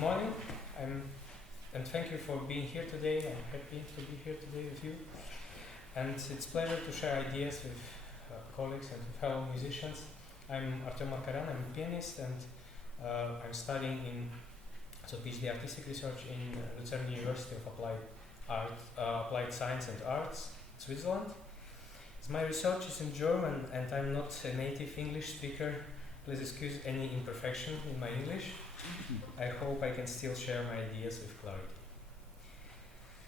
morning, and thank you for being here today. I'm happy to be here today with you. And it's a pleasure to share ideas with colleagues and fellow musicians. I'm Artem Markaryan, I'm a pianist, and I'm studying in PhD artistic research in Lucerne University of Applied Science and Arts, Switzerland. As my research is in German and I'm not a native English speaker, please excuse any imperfection in my English. I hope I can still share my ideas with clarity.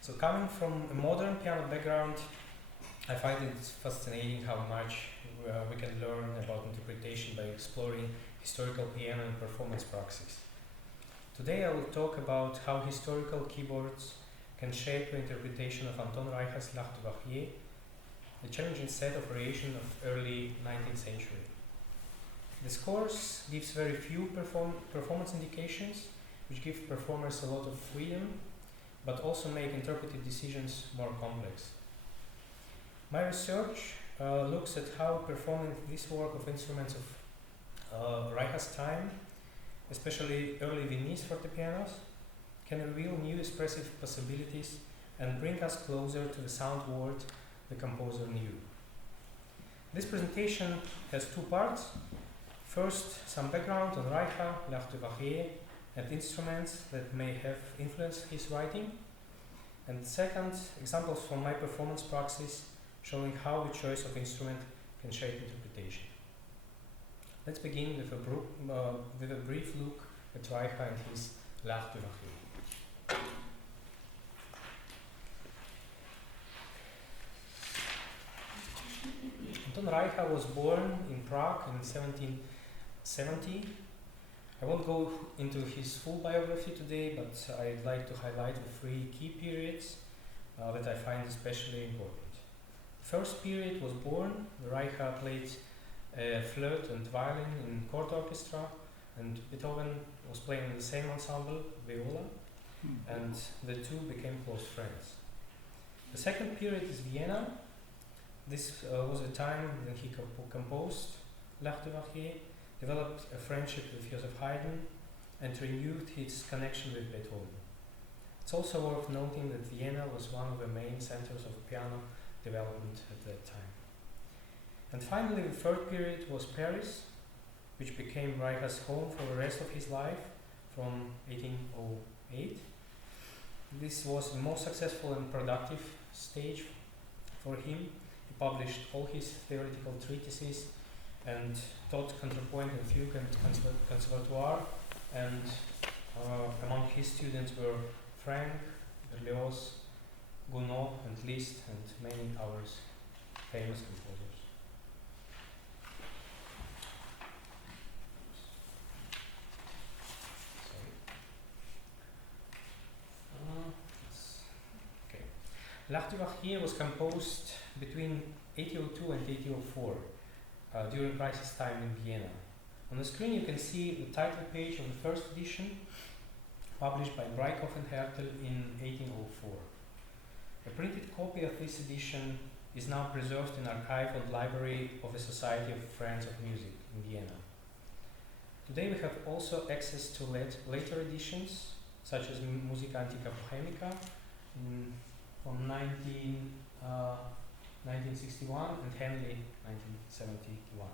So coming from a modern piano background, I find it fascinating how much we can learn about interpretation by exploring historical piano and performance praxis. Today I will talk about how historical keyboards can shape the interpretation of Anton Reicha's L'Art de varier, a challenging set of variations of early 19th century. This course gives very few performance indications, which give performers a lot of freedom, but also make interpretive decisions more complex. My research looks at how performing this work of instruments of Reicha's time, especially early Viennese fortepianos, can reveal new expressive possibilities and bring us closer to the sound world the composer knew. This presentation has two parts. First, some background on Reicha, L'Art de varier, and instruments that may have influenced his writing. And second, examples from my performance praxis showing how the choice of instrument can shape interpretation. Let's begin with a brief look at Reicha and his L'Art de varier. Anton Reicha was born in Prague in 1770. I won't go into his full biography today, but I'd like to highlight the three key periods that I find especially important. First period was born. Reicha played flute and violin in court orchestra, and Beethoven was playing in the same ensemble, viola, and the two became close friends. The second period is Vienna. This was a time when he composed L'Art de varier, developed a friendship with Joseph Haydn, and renewed his connection with Beethoven. It's also worth noting that Vienna was one of the main centers of piano development at that time. And finally, the third period was Paris, which became Reicha's home for the rest of his life from 1808. This was the most successful and productive stage for him. He published all his theoretical treatises and taught counterpoint and fugue and conservatoire, and among his students were Franck, Berlioz, Gounod, and Liszt, and many others famous composers. Okay. L'Art de varier was composed between 1802 and 1804 during Reicha's time in Vienna. On the screen you can see the title page of the first edition, published by Breitkopf and Hertel in 1804. A printed copy of this edition is now preserved in archive and library of the Society of Friends of Music in Vienna. Today we have also access to later editions, such as Musica Antica Bohemica from 1961 and Henley 1971.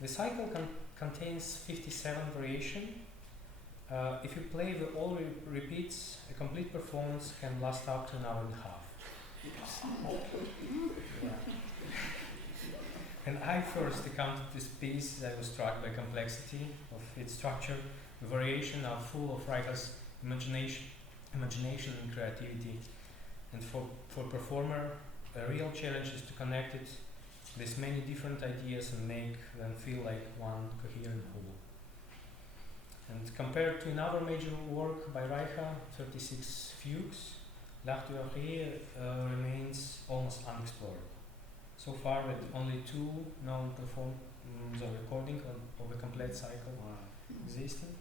The cycle contains 57 variations. If you play the all repeats, a complete performance can last up to an hour and a half. Yeah. When I first encountered this piece, I was struck by complexity of its structure. The variations are full of Reicha's imagination and creativity. And for performer, a real challenge is to connect it with many different ideas and make them feel like one coherent whole. And compared to another major work by Reicha, 36 Fugues, L'Art de varier remains almost unexplored. So far, with only two known recordings of a complete cycle existed,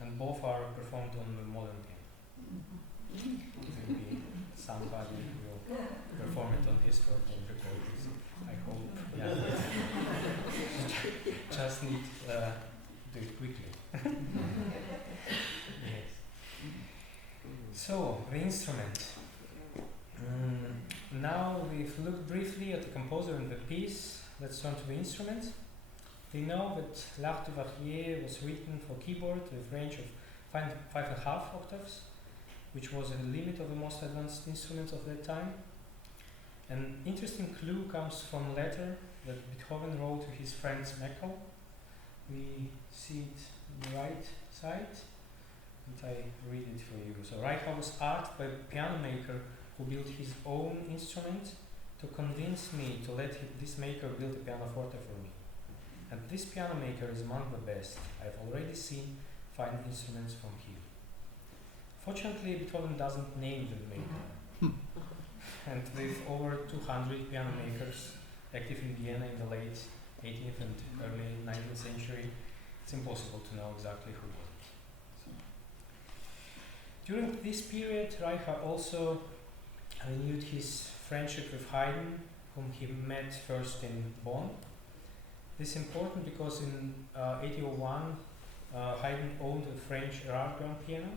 and both are performed on the modern piano. Maybe somebody will perform it on his recordings. I hope. Yeah. Just need do it quickly. Yeah. So, the instrument. Now we've looked briefly at the composer and the piece. Let's turn to the instrument. We know that l'art de varier was written for keyboard with range of 5.5 octaves, which was the limit of the most advanced instruments of that time. An interesting clue comes from a letter that Beethoven wrote to his friend Meckel. We see it on the right side, and I read it for you. So Reicha was asked by a piano maker who built his own instrument to convince me to let this maker build a pianoforte for me. And this piano maker is among the best. I've already seen fine instruments from him. Fortunately, Beethoven doesn't name the maker. And with over 200 piano makers active in Vienna in the late 18th and early 19th century, it's impossible to know exactly who was it. So. During this period, Reicha also renewed his friendship with Haydn, whom he met first in Bonn. This is important because in 1801, Haydn owned a French Erard grand piano,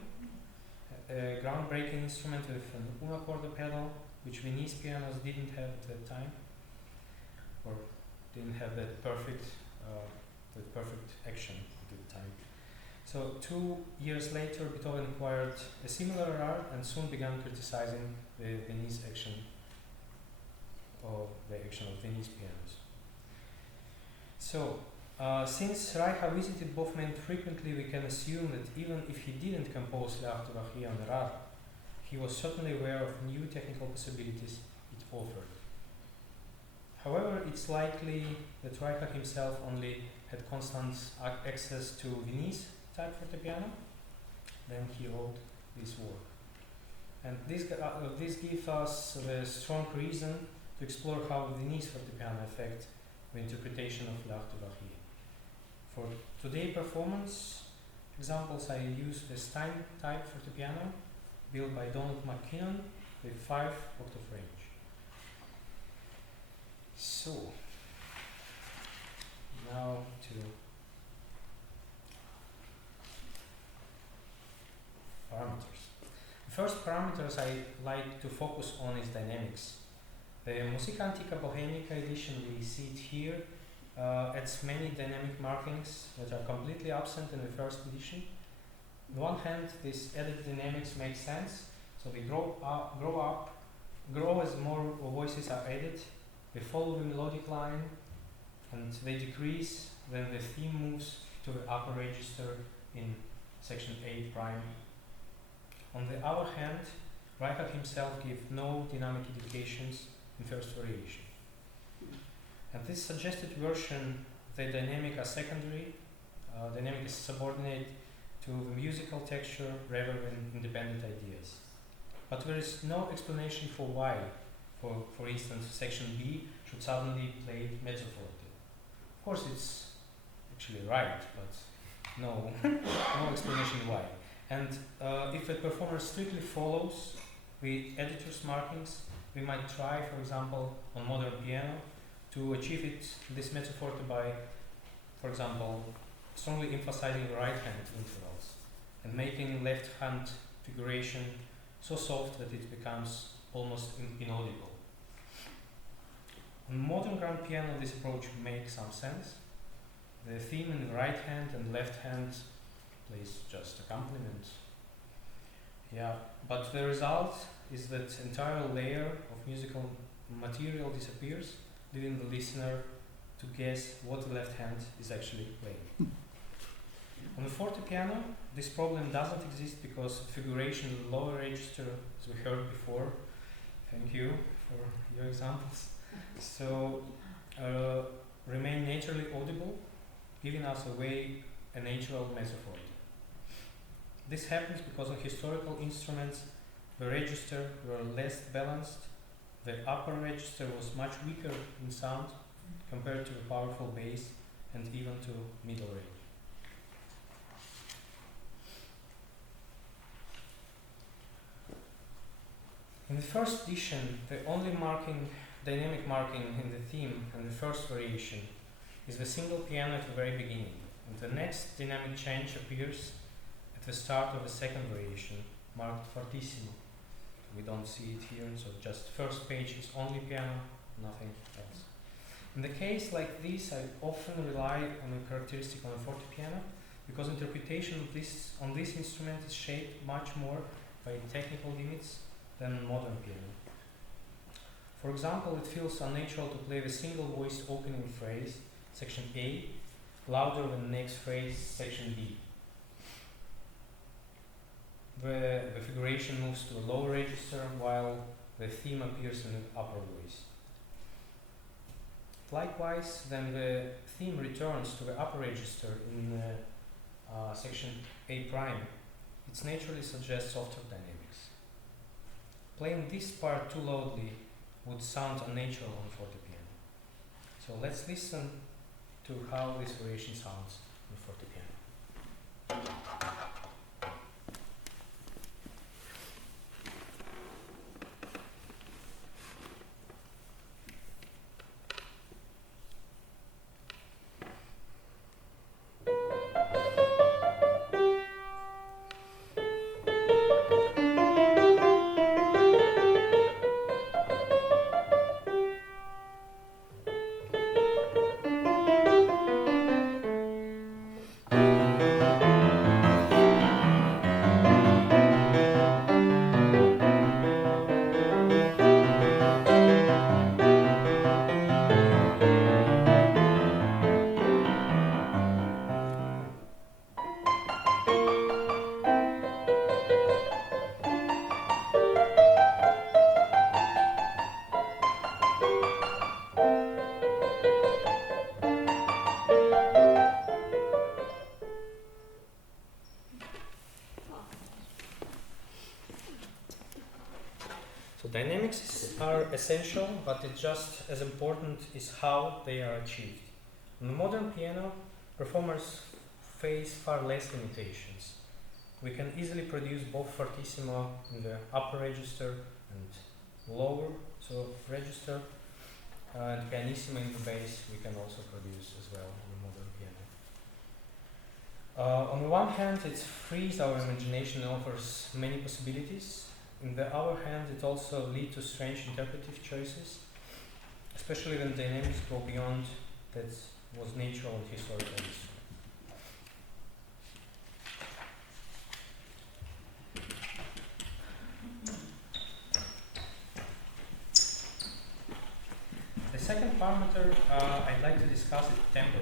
a groundbreaking instrument with an unaccorder pedal, which Viennese pianos didn't have at that time, or didn't have that perfect action at the time. So 2 years later, Beethoven acquired a similar Erard and soon began criticizing the Viennese action, or the action of Viennese pianos. So, since Reicha visited both men frequently, we can assume that even if he didn't compose l'art de varier on Erard, he was certainly aware of new technical possibilities it offered. However, it's likely that Reicha himself only had constant access to Viennese type fortepiano. Then he wrote this work. And this gives us the strong reason to explore how Viennese fortepiano affect the interpretation of l'art de varier. For today's performance examples, I use the Stein type fortepiano built by Donald McKinnon with 5 octave range. So, now to parameters. The first parameters I like to focus on is dynamics. The Musica Antica Bohemica edition, we see it here, adds many dynamic markings that are completely absent in the first edition. On the one hand, this added dynamics makes sense, so we grow as more voices are added, they follow the melodic line, and they decrease when the theme moves to the upper register in section 8 prime. On the other hand, Reicha himself gave no dynamic indications in first variation. And this suggested version, the dynamic are secondary, dynamic is subordinate to the musical texture rather than independent ideas. But there is no explanation for why, for instance, section B should suddenly play mezzo forte. Of course it's actually right, but no, no explanation why. And if a performer strictly follows the editor's markings, we might try, for example, on modern piano, to achieve this mezzo forte by, for example, strongly emphasizing right hand intervals and making left hand figuration so soft that it becomes almost inaudible. On modern grand piano, this approach makes some sense. The theme in the right hand and left hand plays just accompaniment. Yeah, but the result is that entire layer of musical material disappears, leaving the listener to guess what the left hand is actually playing. On the fortepiano, this problem doesn't exist because figuration in the lower register, as we heard before, thank you for your examples, so remain naturally audible, giving us a natural mezzo forte. This happens because on historical instruments, the register were less balanced, the upper register was much weaker in sound compared to the powerful bass and even to middle range. In the first edition, the only dynamic marking in the theme and the first variation is the single piano at the very beginning, and the next dynamic change appears at the start of the second variation, marked fortissimo. We don't see it here, so just first page is only piano, nothing else. In the case like this, I often rely on a characteristic on a fortepiano because interpretation of on this instrument is shaped much more by technical limits than modern piano. For example, it feels unnatural to play the single voiced opening phrase, section A, louder than the next phrase, section B. The figuration moves to a lower register while the theme appears in the upper voice. Likewise, then the theme returns to the upper register in section A prime. It naturally suggests softer dynamics. Playing this part too loudly would sound unnatural on fortepiano. So let's listen to how this variation sounds on fortepiano. So dynamics are essential, but it's just as important is how they are achieved. On the modern piano, performers face far less limitations. We can easily produce both fortissimo in the upper register and lower register, and pianissimo in the bass we can also produce as well on the modern piano. On the one hand, it frees our imagination and offers many possibilities. On the other hand, it also leads to strange interpretive choices, especially when dynamics go beyond that was natural and historical history. The second parameter I'd like to discuss is tempo.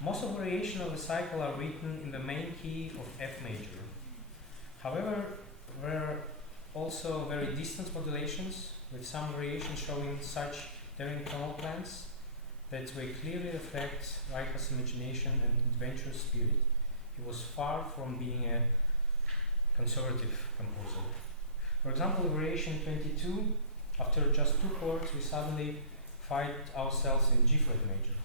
Most of variations of the cycle are written in the main key of F major. However, there are also very distant modulations, with some variations showing such daring tonal plans that very clearly reflect Reicha's imagination and adventurous spirit. He was far from being a conservative composer. For example, variation 22, after just 2 chords, we suddenly find ourselves in G flat major.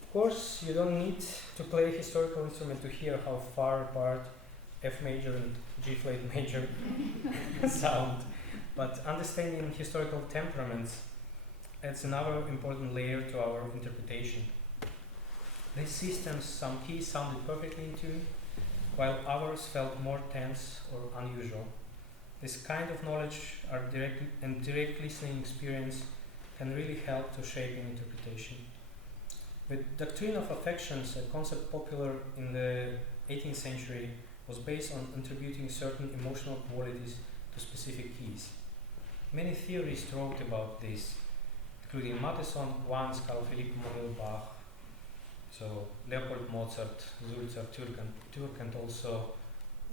Of course, you don't need to play a historical instrument to hear how far apart F major and G flat major sound, but understanding historical temperaments adds another important layer to our interpretation. These systems, some keys sounded perfectly in tune, while others felt more tense or unusual. This kind of knowledge and direct listening experience can really help to shape an interpretation. The doctrine of affections, a concept popular in the 18th century, was based on attributing certain emotional qualities to specific keys. Many theorists wrote about this, including Mattheson, Wanz, Carl Philipp Emanuel Bach, so Leopold Mozart, Sulzer, Türk, and also,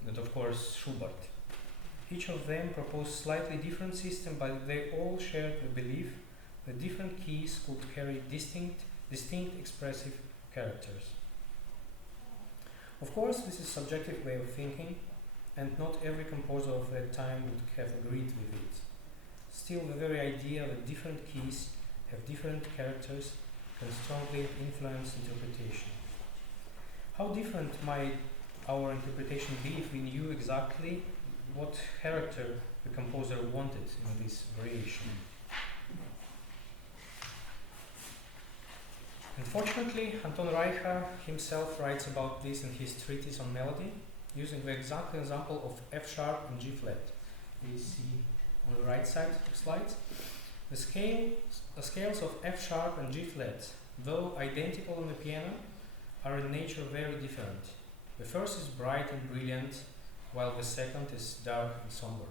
and of course, Schubert. Each of them proposed slightly different system, but they all shared the belief that different keys could carry distinct expressive characters. Of course, this is a subjective way of thinking, and not every composer of that time would have agreed with it. Still, the very idea that different keys have different characters can strongly influence interpretation. How different might our interpretation be if we knew exactly what character the composer wanted in this variation? Unfortunately, Anton Reicha himself writes about this in his treatise on melody, using the exact example of F sharp and G flat. You see on the right side of slides. The scales of F sharp and G flat, though identical on the piano, are in nature very different. The first is bright and brilliant, while the second is dark and somber.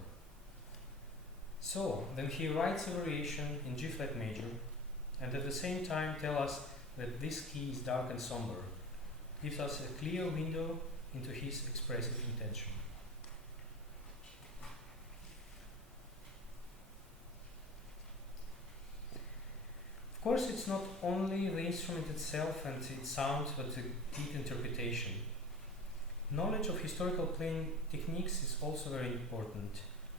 So, then he writes a variation in G flat major, and at the same time tell us that this key is dark and somber, gives us a clear window into his expressive intention. Of course, it's not only the instrument itself and its sound, but the deep interpretation. Knowledge of historical playing techniques is also very important.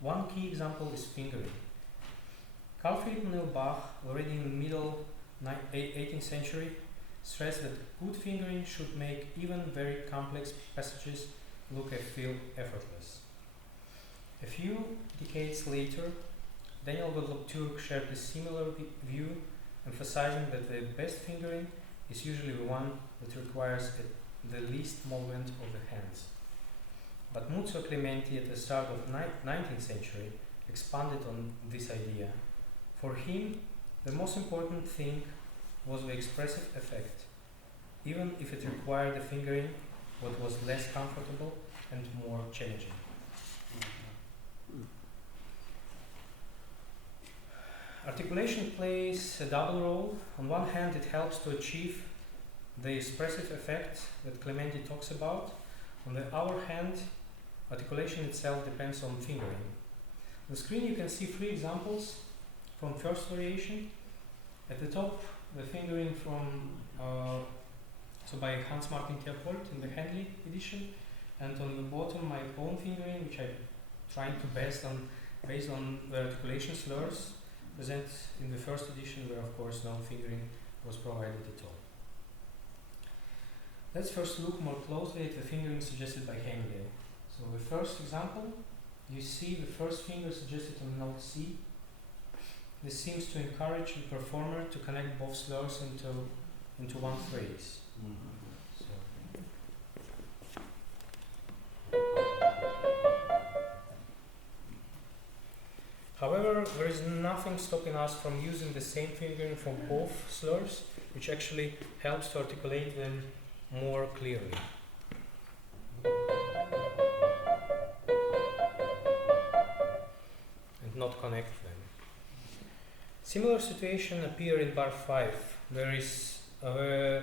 One key example is fingering. Carl Philipp Emanuel Bach, already in the middle 18th century, stressed that good fingering should make even very complex passages look and feel effortless. A few decades later, Daniel Gottlob Türk shared a similar view, emphasizing that the best fingering is usually the one that requires the least movement of the hands. But Muzio Clementi at the start of 19th century expanded on this idea. For him, the most important thing was the expressive effect, even if it required the fingering what was less comfortable and more challenging. Articulation plays a double role. On one hand, it helps to achieve the expressive effect that Clementi talks about. On the other hand, articulation itself depends on fingering. On the screen you can see three examples from first variation. At the top, the fingering from by Hans Martin Theopold in the Handley edition, and on the bottom my own fingering, which I'm trying to based on the articulation slurs present in the first edition, where of course no fingering was provided at all. Let's first look more closely at the fingering suggested by Hemingway. So the first example, you see the first finger suggested on the note C. This seems to encourage the performer to connect both slurs into one phrase. However, there is nothing stopping us from using the same fingering for both slurs, which actually helps to articulate them more clearly. And not connect them. Similar situation appear in bar 5. There is a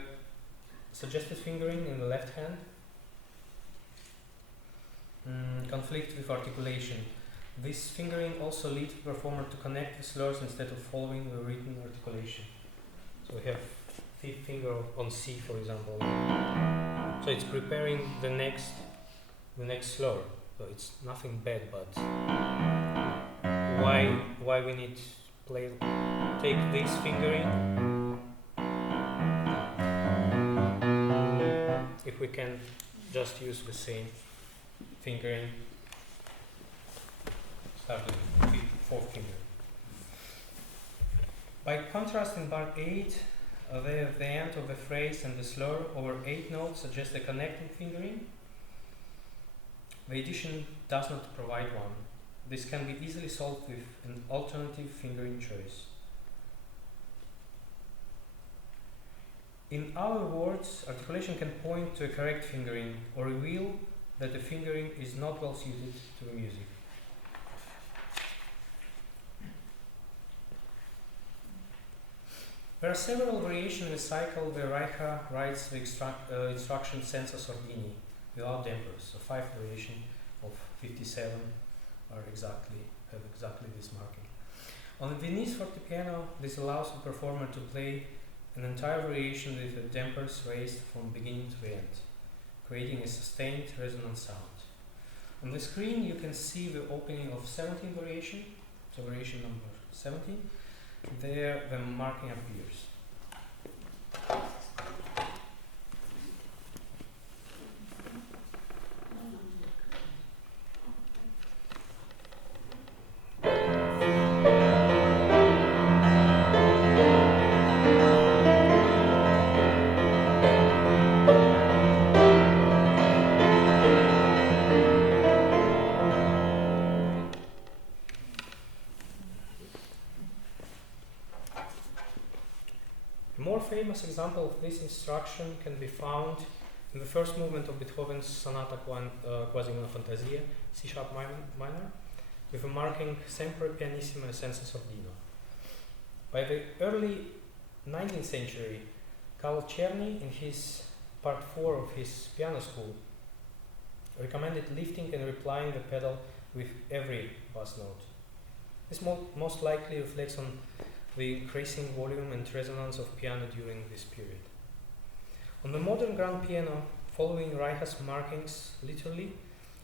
suggested fingering in the left hand, conflict with articulation. This fingering also leads the performer to connect the slurs instead of following the written articulation. So we have fifth finger on C, for example. So it's preparing the next slur. So it's nothing bad, but why we need to take this fingering if we can just use the same fingering, start with the fourth finger. By contrast, in bar 8, the end of the phrase and the slur over 8 notes suggest a connecting fingering. The edition does not provide one. This can be easily solved with an alternative fingering choice. In other words, articulation can point to a correct fingering or reveal that the fingering is not well suited to the music. There are several variations in the cycle where Reicha writes the instruction senza sordini without dampers. So 5 variations of 57 have exactly this marking. On the Viennese fortepiano, this allows the performer to play an entire variation with the dampers raised from beginning to the end, creating a sustained resonant sound. On the screen you can see the opening of 17 variation, so variation number 17. There the marking appears. A more famous example of this instruction can be found in the first movement of Beethoven's Sonata Quasi una Fantasia, C-sharp minor, with the marking sempre pianissimo senza sordino. By the early 19th century, Carl Czerny, in his part 4 of his piano school, recommended lifting and replying the pedal with every bass note. This most likely reflects on the increasing volume and resonance of piano during this period. On the modern grand piano, following Reicha's markings literally,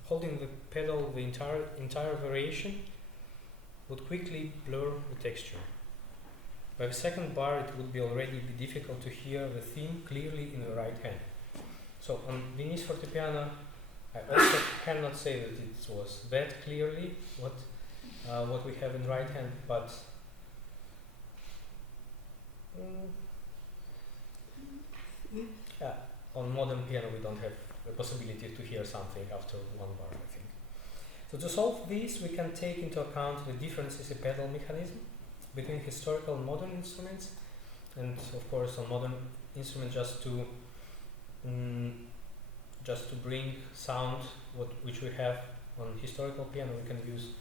holding the pedal the entire variation would quickly blur the texture. By the second bar it would already be difficult to hear the theme clearly in the right hand. So on Viennese fortepiano, I also cannot say that it was that clearly what we have in right hand, but on modern piano we don't have the possibility to hear something after one bar, I think. So to solve this, we can take into account the differences in pedal mechanism between historical and modern instruments, and of course on modern instruments just to bring sound which we have on historical piano, we can use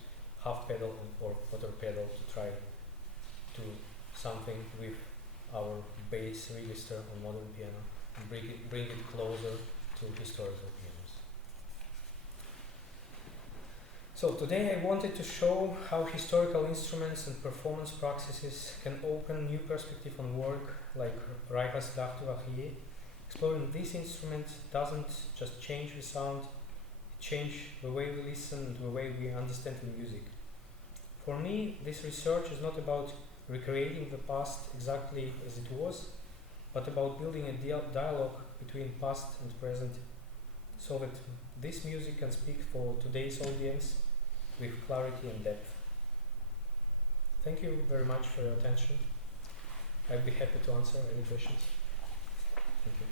half pedal or quarter pedal to try to something with our bass register on modern piano and bring it closer to historical pianos. So today I wanted to show how historical instruments and performance practices can open new perspective on work like Reicha's L'Art de Varier. Exploring this instrument doesn't just change the sound, it changes the way we listen and the way we understand the music. For me, this research is not about recreating the past exactly as it was, but about building a dialogue between past and present so that this music can speak for today's audience with clarity and depth. Thank you very much for your attention. I'd be happy to answer any questions. Thank you.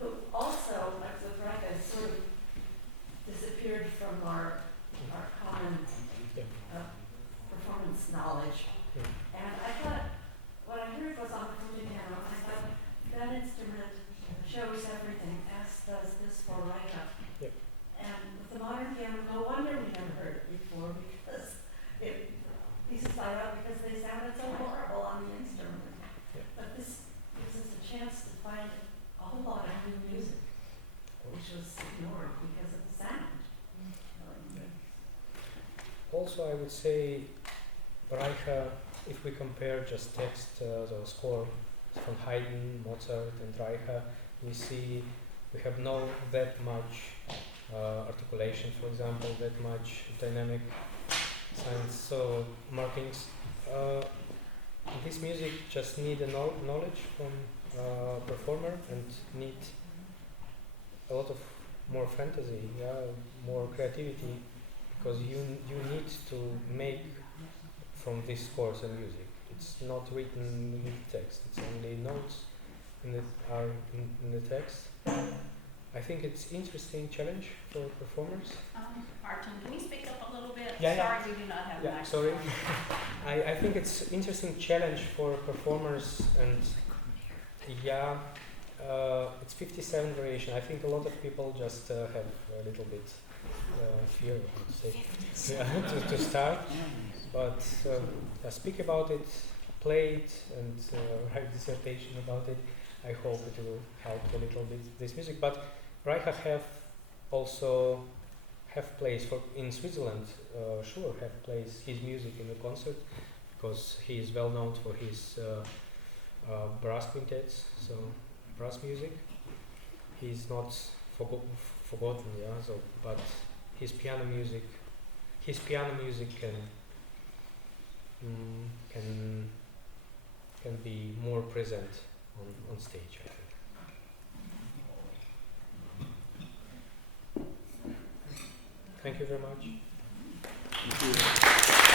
Who also, like with Reicha, sort of disappeared from our common performance knowledge. And I thought, what I heard was on the fortepiano, I thought that instrument shows everything, as does this for Reicha. And with the modern piano, no wonder we never heard it before, because pieces died out because they sounded so horrible on the instrument. But this gives us a chance to find a whole lot of new music, which was ignored because of the sound. Also, I would say Reicha, if we compare just text, the score from Haydn, Mozart and Reicha, we see we have no that much articulation, for example, that much dynamic science. So markings. This music just need a knowledge from performer and need a lot of more fantasy, more creativity, because you need to make from this scores a music. It's not written with text. It's only notes are in the text. I think it's interesting challenge for performers. Artem, can you speak up a little bit? Yeah, Sorry, we do not have a microphone. Sorry. I think it's interesting challenge for performers, and it's 57 variation. I think a lot of people just have a little bit fear, I would say, to start. But speak about it, play it, and write dissertation about it. I hope it will help a little bit this music. But Reicha also have place in Switzerland. Have place his music in the concert, because he is well known for his brass quintets, so brass music. He's not forgotten, but his piano music can be more present on stage, I think. Thank you very much. Thank you.